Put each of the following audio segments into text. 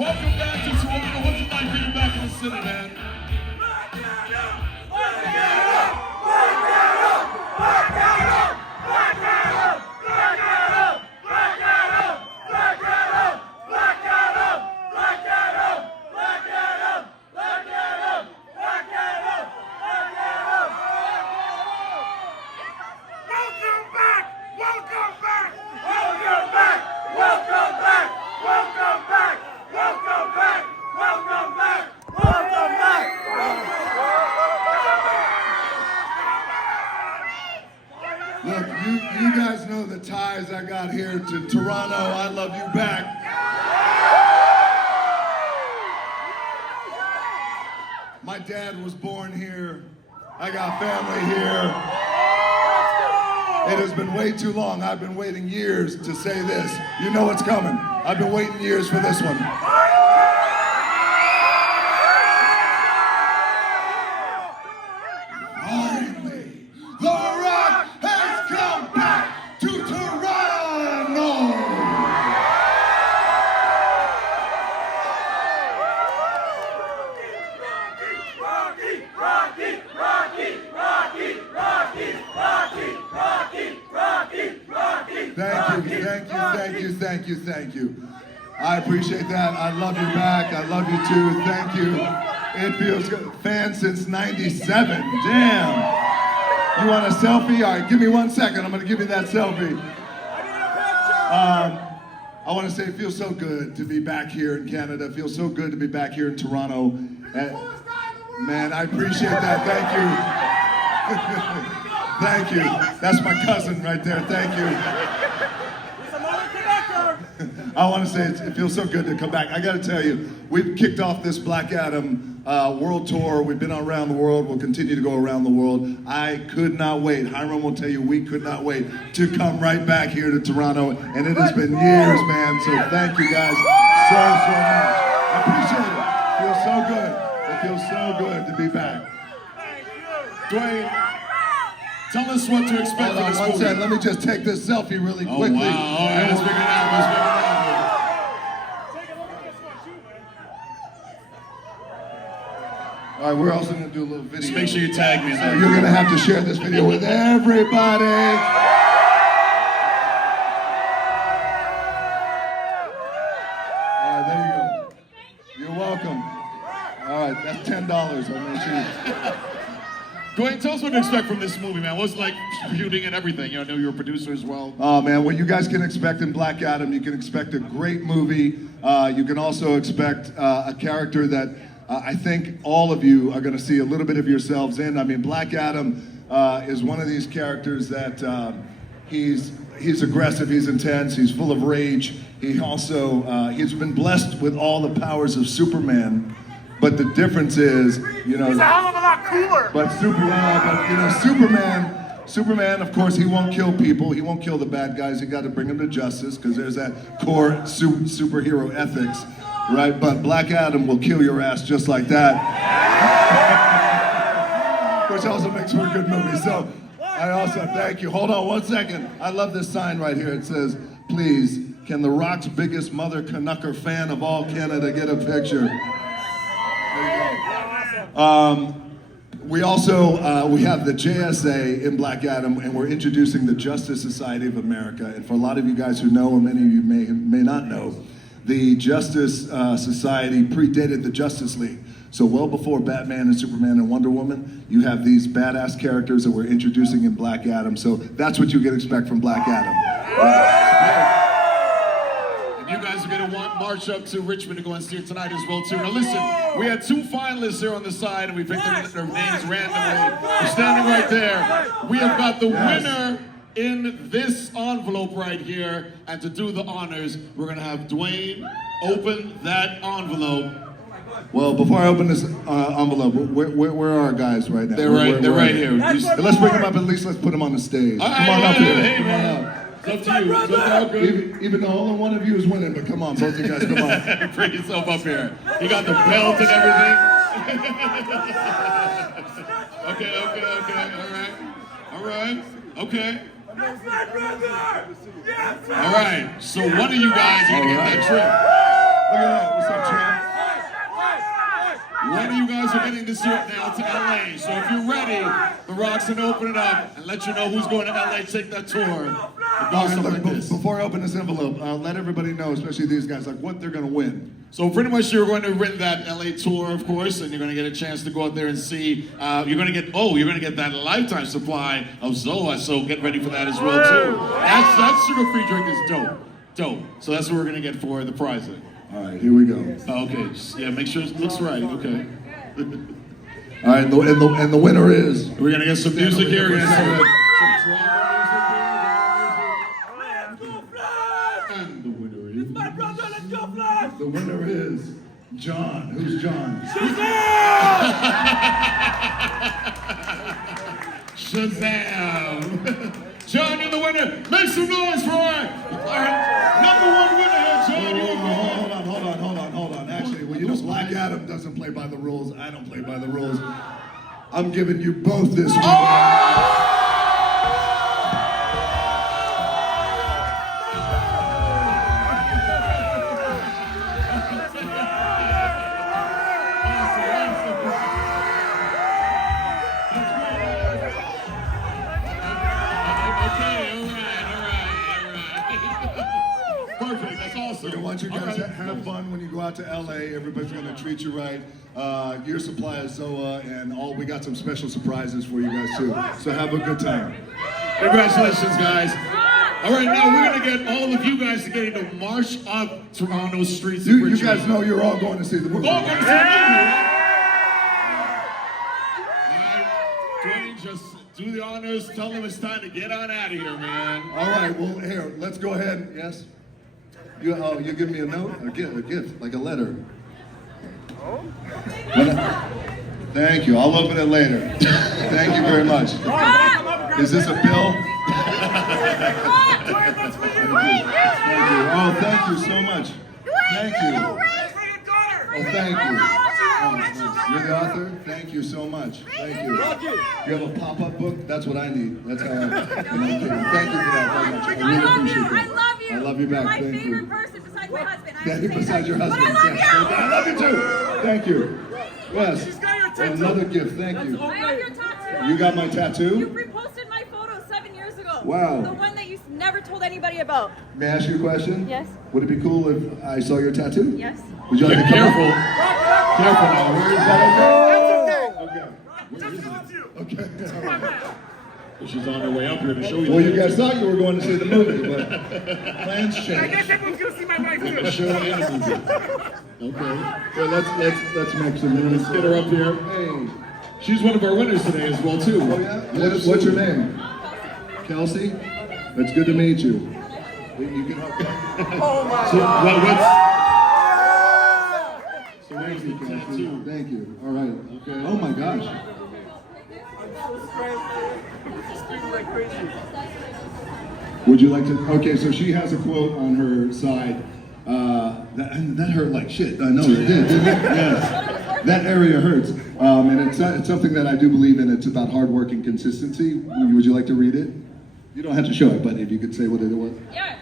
Welcome back to Toronto. What's it like being back in the city, man? Look, you guys know the ties I got here to Toronto. I love you back. My dad was born here. I got family here. It has been way too long. I've been waiting years to say this. You know what's coming. I've been waiting years for this one. Thank you. I appreciate that. I love you back. I love you too. Thank you. It feels good. Fan since '97. Damn. You want a selfie? All right, give me 1 second. I'm going to give you that selfie. I want to say it feels so good to be back here in Canada. It feels so good to be back here in Toronto. Man, I appreciate that. Thank you. Thank you. That's my cousin right there. Thank you. I want to say it feels so good to come back. I got to tell you, we've kicked off this Black Adam world tour. We've been around the world. We'll continue to go around the world. I could not wait. Hiram will tell you, we could not wait to come right back here to Toronto. And it has been years, man. So thank you guys so much. I appreciate it. It feels so good. It feels so good to be back. Dwayne, tell us what to expect from this movie. 1 second. Let me just take this selfie really quickly. Oh, wow. All right, let's figure it out. All right, we're also going to do a little video. Just make sure you tag me in there. You're going to have to share this video with everybody. All right, there you go. You're welcome. All right, that's $10. I'll make sure. Dwayne, tell us what to expect from this movie, man. What's like shooting and everything? I know you're a producer as well. Oh, man, what you guys can expect in Black Adam, you can expect a great movie. You can also expect a character that I think all of you are going to see a little bit of yourselves in. I mean, Black Adam is one of these characters that he's aggressive, he's intense, he's full of rage. He also, he's been blessed with all the powers of Superman. But the difference is, you know, he's a hell of a lot cooler. But Superman, of course, he won't kill people. He won't kill the bad guys. You got to bring them to justice because there's that core superhero ethics, right? But Black Adam will kill your ass just like that, which also makes for a good movie. So I also thank you. Hold on 1 second. I love this sign right here. It says, "Please, can the Rock's biggest mother Canucker fan of all Canada get a picture?" We also, we have the JSA in Black Adam, and we're introducing the Justice Society of America. And for a lot of you guys who know, and many of you may not know, the Justice Society predated the Justice League. So well before Batman and Superman and Wonder Woman, you have these badass characters that we're introducing in Black Adam. So that's what you can expect from Black Adam. You guys are going to march up to Richmond to go and see it tonight as well, too. Now, listen, we had 2 finalists here on the side, and we picked their names randomly. They're standing right there. We have got the winner in this envelope right here, and to do the honors, we're going to have Dwayne open that envelope. Well, before I open this envelope, where are our guys right now? They're right here. Let's bring them up, at least let's put them on the stage. Come on up here. Hey, come on up. It's up to you. It's all good. Even though only one of you is winning, but come on, both of you guys, come on. Bring yourself up here. You got the belt and everything. Okay. All right. Okay. That's my brother! Yes, sir! All right. So one of you guys are gonna get that trip. Look at that. What's up, champ? One of you guys are getting this suit now to LA. So if you're ready, The Rock's gonna open it up and let you know who's going to LA. Take that tour. It goes something like this. Before I open this envelope, let everybody know, especially these guys, like what they're gonna win. So pretty much you're going to win that LA tour, of course, and you're going to get a chance to go out there and see. You're going to get that lifetime supply of Zoa. So get ready for that as well too. That sugar-free drink is dope. So that's what we're going to get for the prizing. All right, here we go. Okay, yeah, make sure it looks right. Okay. All right, and the winner is. We're going to get some music here. We're gonna get and the winner is. My brother, let's go, Flash! The winner is John. Who's John? Shazam! John, you're the winner. Make some noise for our number one winner here, John. Hold on. Actually, well, you know, Black Adam doesn't play by the rules. I don't play by the rules. I'm giving you both this one. Perfect, that's awesome. I want you guys to have fun when you go out to LA. Everybody's gonna treat you right. Your supply is Zoa, and we got some special surprises for you guys too. So have a good time. Congratulations, guys. All right, now we're gonna get all of you guys together to march up Toronto's streets. You guys know you're all going to see the movie. All going to see the movie, right? All right, Dwayne, just do the honors. Tell them it's time to get on out of here, man. All right, well, here, let's go ahead. Yes? You give me a note? A gift, like a letter. Thank you. I'll open it later. Thank you very much. Is this a bill? Thank you. Oh, thank you so much. Thank you. Oh, thank you. Oh, nice. You're the author? Thank you so much. Thank you. You have a pop-up book? That's what I need. That's how I'm kidding. Thank you for that very much. I really appreciate that. I love you. I love you back. You're Thank my favorite you. person besides my husband. Thank you besides your husband. But I love Yes. you. I love you too. Thank you. Wes, another gift. Thank you. I have your tattoo. You got my You tattoo? reposted my photo 7 years ago. Wow. The one that you never told anybody about. May I ask you a question? Yes. Would it be cool if I saw your tattoo? Yes. Would you like to come Careful. up? Careful now. Where is that? Okay. Okay. She's on her way up here to show you. Well, you guys thought you were going to see the movie, but plans I changed. guess everyone's gonna see my wife too. Show and a movie. Okay. So let's make some noise. Let's get her up here. Hey. She's one of our winners today as well too. Oh yeah. What's your name? Kelsey. It's good to meet you. You can help. So where's the tattoo? Thank you. All right. Okay. Oh my gosh. Would you like to? Okay, so she has a quote on her side. That hurt like shit. I know it did, didn't it? Yes. That area hurts. And it's something that I do believe in. It's about hard work and consistency. Would you like to read it? You don't have to show it, but if you could say what it was. Yeah.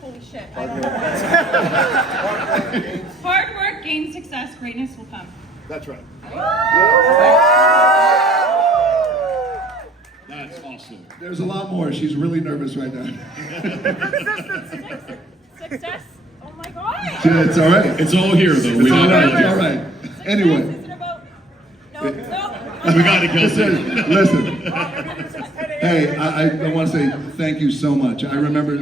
Holy shit. I don't know. Hard work gains success. Greatness will come. That's right. That's awesome. There's a lot more. She's really nervous right now. Success? Oh my god. It's all right. It's all here though. It's all right. It's all right. Anyway. Isn't about... No. We got it, Kelsey. Listen. Hey, I want to say thank you so much. I remember,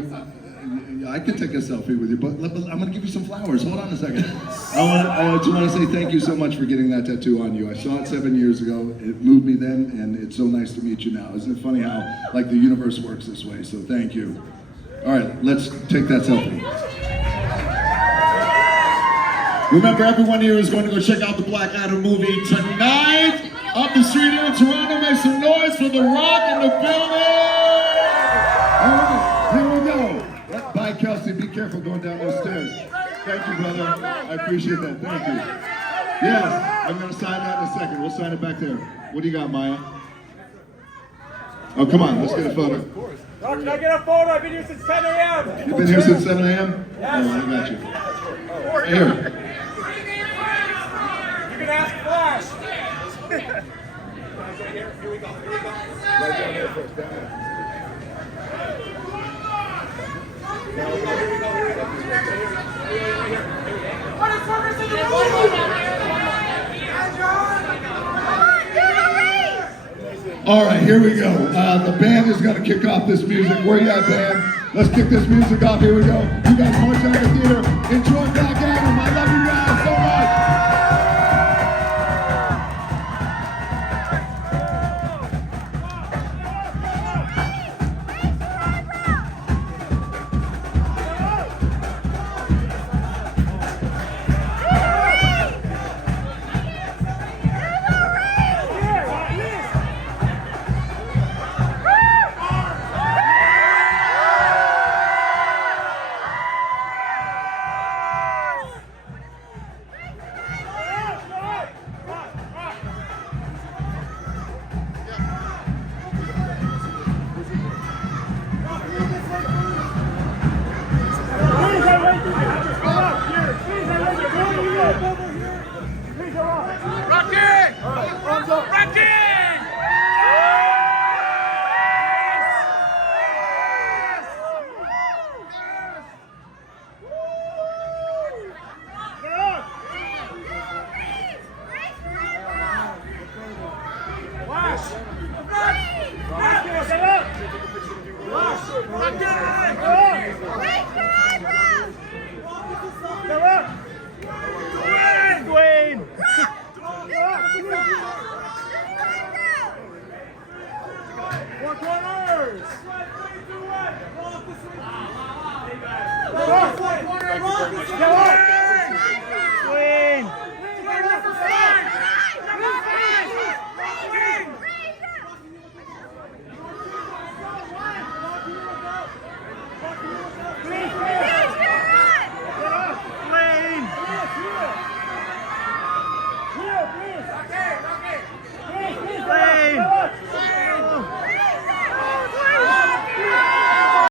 I could take a selfie with you, but I'm going to give you some flowers. Hold on a second. I just want to say thank you so much for getting that tattoo on you. I saw it 7 years ago. It moved me then, and it's so nice to meet you now. Isn't it funny how, like, the universe works this way? So thank you. All right, let's take that selfie. Remember, everyone here is going to go check out the Black Adam movie tonight. Up the street here in Toronto, make some noise for The Rock in the building! All right, here we go. Bye, Kelsey. Be careful going down those stairs. Thank you, brother. I appreciate that. Thank you. Yes, I'm going to sign that in a second. We'll sign it back there. What do you got, Maya? Oh, come on, let's get a photo. Doc, can I get a photo? I've been here since 10 a.m. You've been here since 7 a.m.? Yes. Oh, I got you. Here. You can ask Flash. All right, here we go. The band is going to kick off this music. Where you at, band? Let's kick this music off. Here we go. You guys march out of the theater. Enjoy Black Adam. I love you guys so much. Dwayne! Four corners! Go on!